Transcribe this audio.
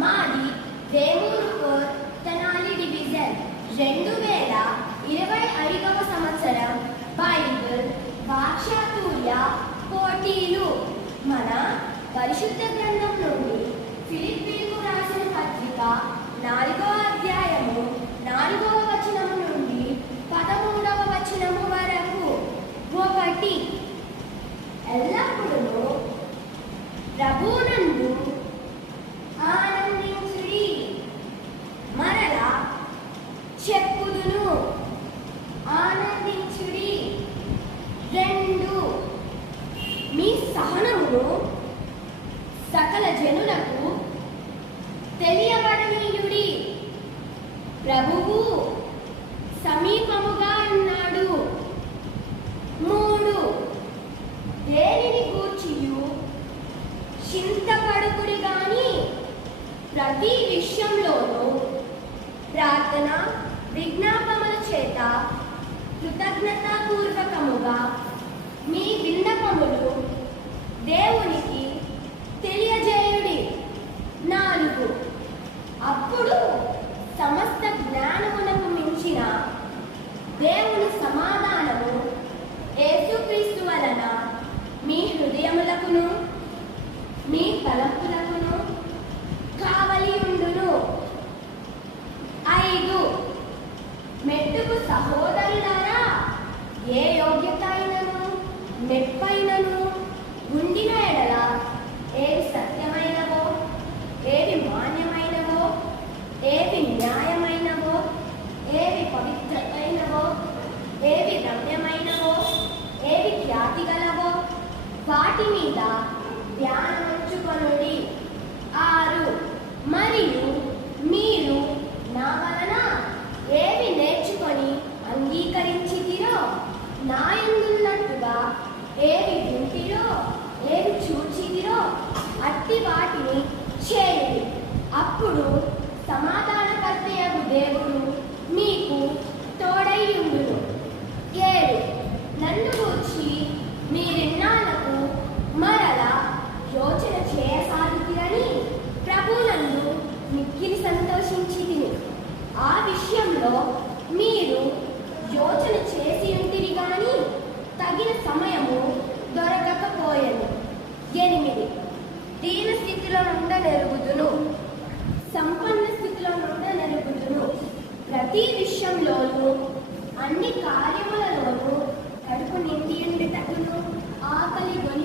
మాది వేమూరు తెనాలి డివిజన్. 2025వ సంవత్సరం బైబిల్ వాక్యాతూర్య పోటీలు. మన పరిశుద్ధ గ్రంథం నుండి ఫిలిప్పీలకు రాసిన పత్రిక 4వ అధ్యాయము 4వ వచనము నుండి 13వ వచనము వరకు. 1. ఎల్లప్పుడూ ప్రభువునందు ఆనందించుడి. మరలా చెప్పుదును, ఆనందించుడి. 2. మీ సహనమును సకల జనులకు తెలియబడనీయుడి. ప్రభువు సమీపముగా ఉన్నాడు. 3. దేనిని గూర్చియు చింతపడుకుడి గాని ప్రతి విషయంలోనూ ప్రార్థన విజ్ఞాపనల చేత కృతజ్ఞతాపూర్వకముగా మీ విన్నపములు దేవునికి తెలియజేయుడి. 4. అప్పుడు సమస్త జ్ఞానమునకు మించిన దేవుని సమాధానము యేసుక్రీస్తు వలన మీ హృదయములకును మీ తలంపులకును కావలి ఉండును. 5. మెట్టుకు సహోదరులారా, ఏ యోగ్యత అయినను మెప్పైనను ఉండిన ఎడల ఏవి సత్యమైనవో, ఏవి మాన్యమైనవో, ఏవి న్యాయమైనవో, ఏవి పవిత్రమైనవో, ఏవి రమ్యమైనవో, ఏవి ఖ్యాతి గలవో వాటి మీద ధ్యానముంచుకొనుడి. 6. మరియు మీరు నా వలన ఏవి నేర్చుకొని అంగీకరించితిరో, నా యందున్నట్టుగా ఏవి వింటిరో, ఏవి చూచితిరో అట్టి వాటిని చేయుడి. అప్పుడు సమాధానకర్తయగు దేవుడు మీకు తోడైయుండును. 7. నన్ను గూర్చి మీరిన్నాళ్లకు మరలా యోచన చేయసాగితిరని ప్రభువునందు మిక్కిలి సంతోషించితిని. ఆ విషయంలో మీరు యోచన చేసి ఉంటిరి గాని తగిన సమయము దొరకకపోయెను. 8. దీన స్థితిలో నెరుగుదును, సంపన్న స్థితిలో నెరుగుదును. ప్రతి విషయంలోనూ అన్ని కార్యములలోనూ కడుపు నిండి ఉండుటకును, ఆకలి గొని